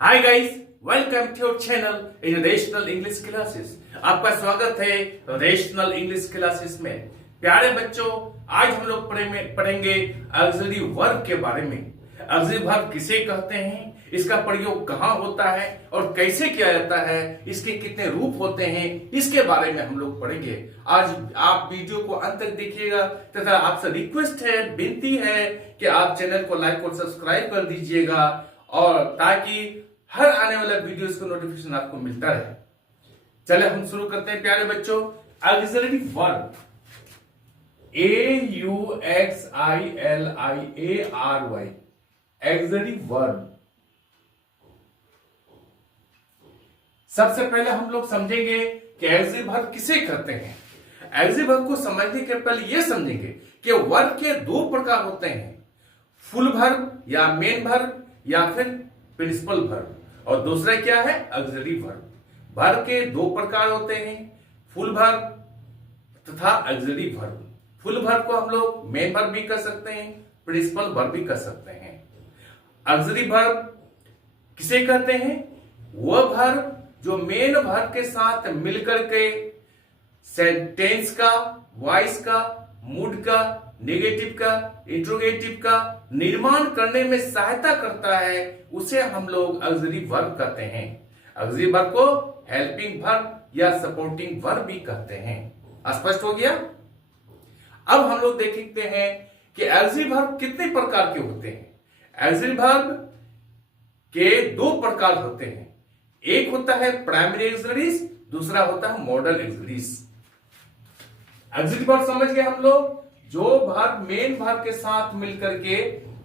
Hi guys, welcome to your channel international English classes. आपका स्वागत है इंटरनेशनल इंग्लिश क्लासेस में। प्यारे बच्चों, आज हम लोग पढ़ेंगे ऑक्सिलरी वर्ब के बारे में। ऑक्सिलरी वर्ब किसे कहते हैं, इसका प्रयोग कहाँ होता है और कैसे किया जाता है, इसके कितने रूप होते हैं, इसके बारे में हम लोग पढ़ेंगे। आज आप वीडियो को अंत तक देखिएगा तथा आपसे रिक्वेस्ट है, विनती है कि आप चैनल को लाइक और सब्सक्राइब कर दीजिएगा और ताकि हर आने वाला वीडियोस का नोटिफिकेशन आपको मिलता रहे। चले हम शुरू करते हैं प्यारे बच्चों। Auxiliary verb, AUXILIARY, auxiliary verb. सबसे पहले हम लोग समझेंगे कि ऑक्सिलरी वर्ब किसे कहते हैं। ऑक्सिलरी वर्ब को समझने के पहले यह समझेंगे कि वर्ब के दो प्रकार होते हैं, फुल वर्ब या मेन वर्ब या फिर प्रिंसिपल वर्ब, और दूसरा क्या है, ऑक्सिलरी वर्ब। वर्ब के दो प्रकार होते हैं, फुल वर्ब तथा ऑक्सिलरी वर्ब। फुल वर्ब को हम लोग मेन वर्ब भी कर सकते हैं, प्रिंसिपल वर्ब भी कर सकते हैं। ऑक्सिलरी वर्ब किसे कहते हैं, वह वर्ब जो मेन वर्ब के साथ मिलकर के सेंटेंस का, वॉइस का, मूड का, नेगेटिव का, इंट्रोगेटिव का निर्माण करने में सहायता करता है, उसे हम लोग ऑक्सिलरी वर्ब कहते हैं। ऑक्सिलरी वर्ब को हेल्पिंग वर्ब या सपोर्टिंग वर्ब भी कहते हैं। स्पष्ट हो गया। अब हम लोग देखते हैं कि ऑक्सिलरी वर्ब कितने प्रकार के होते हैं। ऑक्सिलरी वर्ब के दो प्रकार होते हैं, एक होता है प्राइमरी ऑक्सिलरीज, दूसरा होता है मॉडल ऑक्सिलरीज। ऑक्सिलरी वर्ब समझ गए हम लोग, जो वर्ब मेन वर्ब के साथ मिलकर के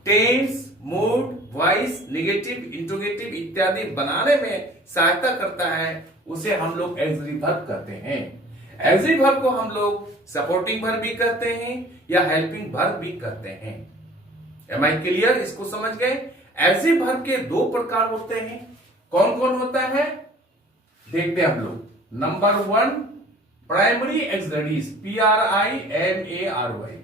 tense, mood, voice, negative, interrogative इत्यादि बनाने में सहायता करता है, उसे हम लोग ऑक्सिलरी वर्ब कहते हैं। ऑक्सिलरी वर्ब को हम लोग सपोर्टिंग वर्ब भी कहते हैं या हेल्पिंग वर्ब भी कहते हैं। एम आई क्लियर, इसको समझ गए। ऑक्सिलरी वर्ब के दो प्रकार होते हैं, कौन कौन होता है देखते हैं हम लोग। Number 1 primary auxiliaries, PRIMARY।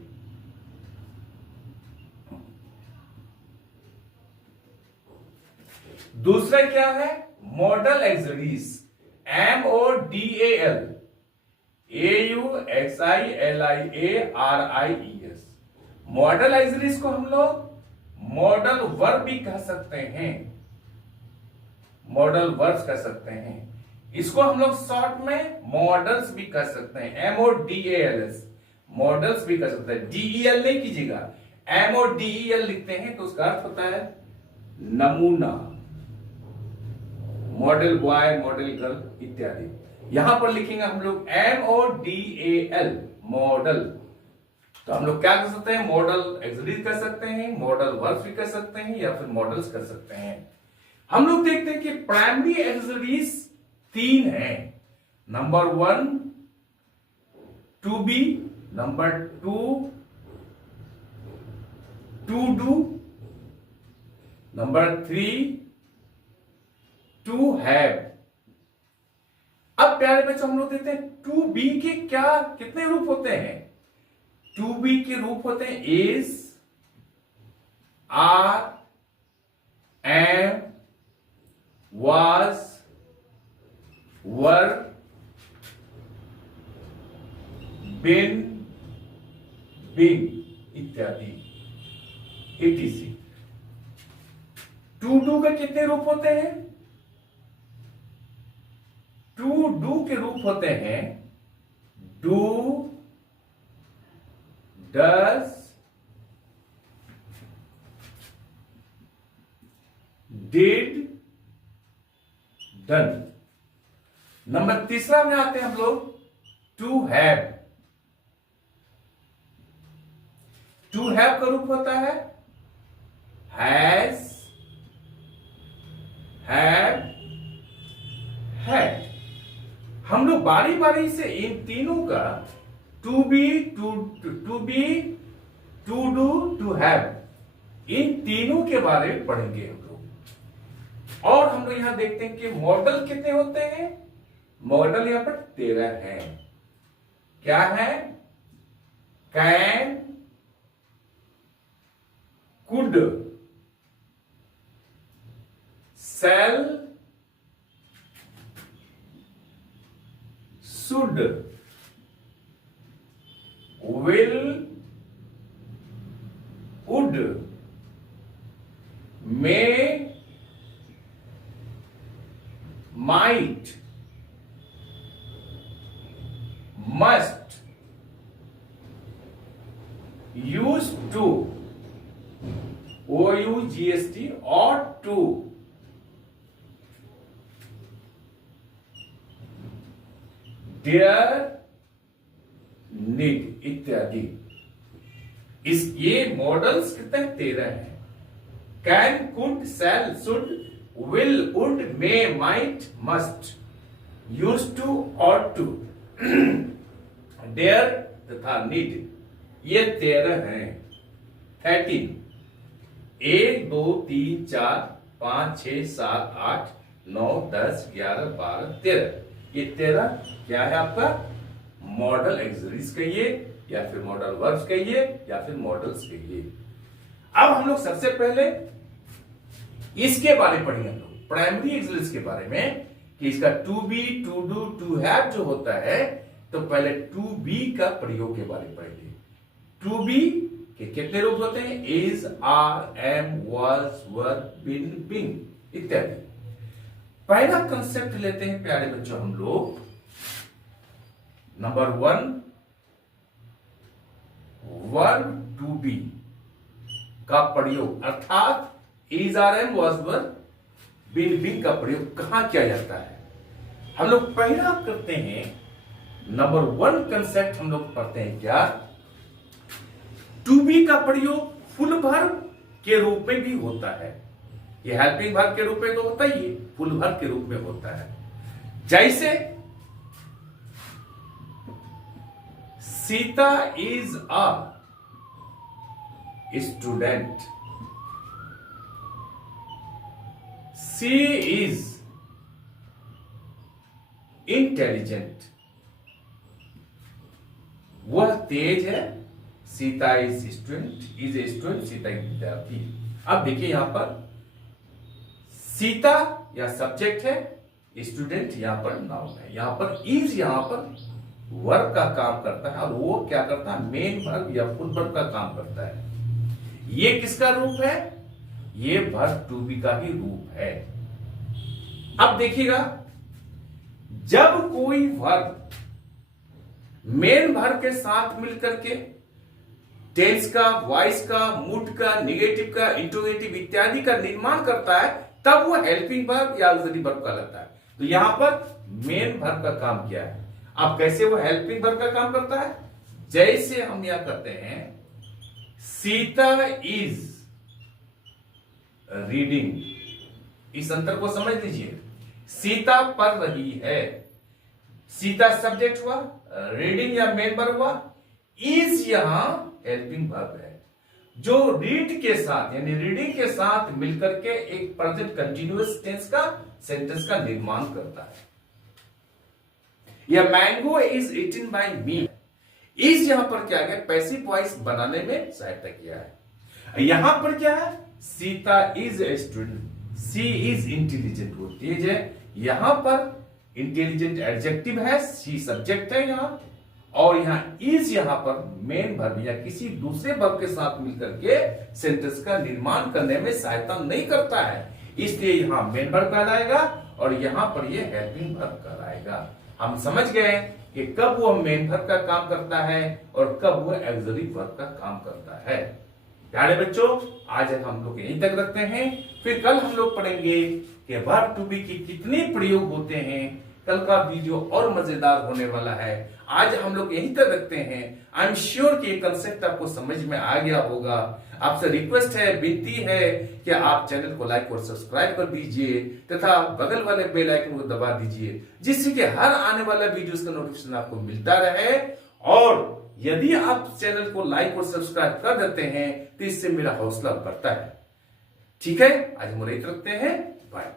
दूसरा क्या है, model auxiliaries, MODAL, AUXILIARIES। Model auxiliaries को हम लोग मॉडल वर्ब भी कह सकते हैं, मॉडल वर्ब्स कह सकते हैं। इसको हम लोग शॉर्ट में मॉडल्स भी कर सकते हैं, MODALS, मॉडल्स भी कर सकते हैं। DEL नहीं कीजिएगा, MODEL लिखते हैं तो उसका अर्थ होता है नमूना, मॉडल बॉय, मॉडल गर्ल इत्यादि। यहां पर लिखेंगे हम लोग MODAL, मॉडल। तो हम लोग क्या कर सकते हैं, मॉडल ऑक्सिलरीज कर सकते हैं, मॉडल वर्ब्स भी कर सकते हैं या फिर मॉडल्स कर सकते हैं। हम लोग देखते हैं कि प्राइमरी ऑक्सिलरीज 3 है। Number 1 to be, number 2 to do, number 3 to have. अब प्यारे बच्चों हम लोग देखते हैं टू बी के क्या कितने रूप होते हैं। टू बी के रूप होते हैं is, are, am, was, were, been, been इत्यादि etc। टू डू के कितने रूप होते हैं, टू डू के रूप होते हैं do, does, did, done. Number तीसरा में आते हैं हम लोग टू हैव। टू हैव का रूप होता है हैज, हैव, हैड। हम लोग बारी बारी से इन तीनों का to be, to be, to do, to have, इन तीनों के बारे में पढ़ेंगे हम लोग। और हम लोग यहां देखते हैं कि मॉडल कितने होते हैं। मॉडल यहां पर 13 है। क्या है, can, could, shall, should, will, would, may, might, must, used to, OUGST, ought to, dare, need इत्यादि। इस ये मॉडल्स कितने 13 हैं। Can, could, shall, should, will, would, may, might, must, use to, ought to, dare तथा need, ये 13 हैं। 13 1 2 3 4 5 6 7 8 9 10 11 12 13 ये 13 क्या है आपका मॉडल एक्सरीज कहिए या फिर मॉडल वर्ब्स कहिए या फिर मॉडल्स कहिए। अब हम लोग सबसे पहले इसके बारे में पढ़ेंगे, हम लोग प्राइमरी एक्सरीज के बारे में कि इसका to be, to do, to have जो होता है, तो पहले टू बी का प्रयोग के बारे में पढ़ेंगे। टू बी के कितने रूप होते हैं? Is, are, am, was, were, been, being इत्यादि। पहला कंसेप्ट लेते हैं प्यारे बच्चों हम लोग, नंबर 1 वर्ब टू बी का प्रयोग, अर्थात is, are, am, was, were, been, being का प्रयोग कहां किया जाता है। हम लोग पहला करते हैं नंबर 1 कंसेप्ट हम लोग पढ़ते हैं क्या, टू बी का प्रयोग फुल वर्ब के रूप में भी होता है। ये हेल्पिंग वर्ब के रूप में तो होता ही है, फुल वर्ब के रूप में होता है। जैसे Sita is a student, she is intelligent, वह तेज है, Sita is student, is a student, Sita एक विद्यार्थी। अब देखिए यहां पर सीता या सब्जेक्ट है, स्टूडेंट यहां पर नाउन है, यहां पर इज यहां पर वर्ब का काम करता है और वो क्या करता है मेन वर्ब या फुल वर्ब का काम करता है। ये किसका रूप है? ये वर्ब टू बी का ही रूप है। अब देखिएगा जब कोई वर्ब मेन वर्ब के साथ मिलकर के टेंस का, वॉइस का, मूड का, निगेटिव का, इंट्रोगेटिव इत्यादि का निर्माण करता है, तब वो हेल्पिंग वर्ब या ऑक्सिलरी वर्ब कहलाता है। तो यहां पर मेन वर्ब का काम किया है। अब कैसे वो हेल्पिंग वर्ब का काम करता है? जैसे हम यहां करते हैं सीता इज रीडिंग, इस अंतर को समझ लीजिए। सीता पढ़ रही है, सीता सब्जेक्ट हुआ, रीडिंग या मेन वर्ब हुआ, इज यहां हेल्पिंग वर्ब है जो रीड के साथ यानी रीडिंग के साथ मिलकर के एक प्रेजेंट कंटिन्यूअस टेंस का सेंटेंस का निर्माण करता है। या mango is eaten by me, is यहां पर क्या है पैसिव वॉइस बनाने में सहायता किया है। यहां पर क्या है Sita is a student, she is intelligent, वो तेज है। यहां पर इंटेलिजेंट एडजेक्टिव है, सी सब्जेक्ट है यहां, और यहां इज यहां पर मेन वर्ब या किसी दूसरे वर्ब के साथ मिलकर के सेंटेंस का निर्माण करने में सहायता नहीं करता है, इसलिए यहां मेन वर्ब कहलाएगा और यहां पर यह हेल्पिंग वर्ब कहलाएगा। हम समझ गए कि कब वो मेन वर्ब का काम करता है और कब वो ऑक्सिलरी वर्ब का काम करता है। प्यारे बच्चों आज हम लोग यहीं तक रखते हैं, फिर कल हम लोग पढ़ेंगे कि वर्ब टू बी की कितने प्रयोग होते हैं। कल का वीडियो और मजेदार होने वाला है। आज हम लोग यहीं तक रखते हैं। आई एम श्योर कि ये कंसेप्ट आपको समझ में आ गया होगा। आपसे रिक्वेस्ट है, विनती है कि आप चैनल को लाइक और सब्सक्राइब कर दीजिए तथा बगल वाले बेल आइकन को दबा दीजिए, जिससे कि हर आने वाला वीडियोस का नोटिफिकेशन आपको मिलता रहे। और यदि आप चैनल को लाइक और सब्सक्राइब कर देते हैं तो इससे मेरा हौसला बढ़ता है। ठीक है, आज हम रखते हैं, बाय।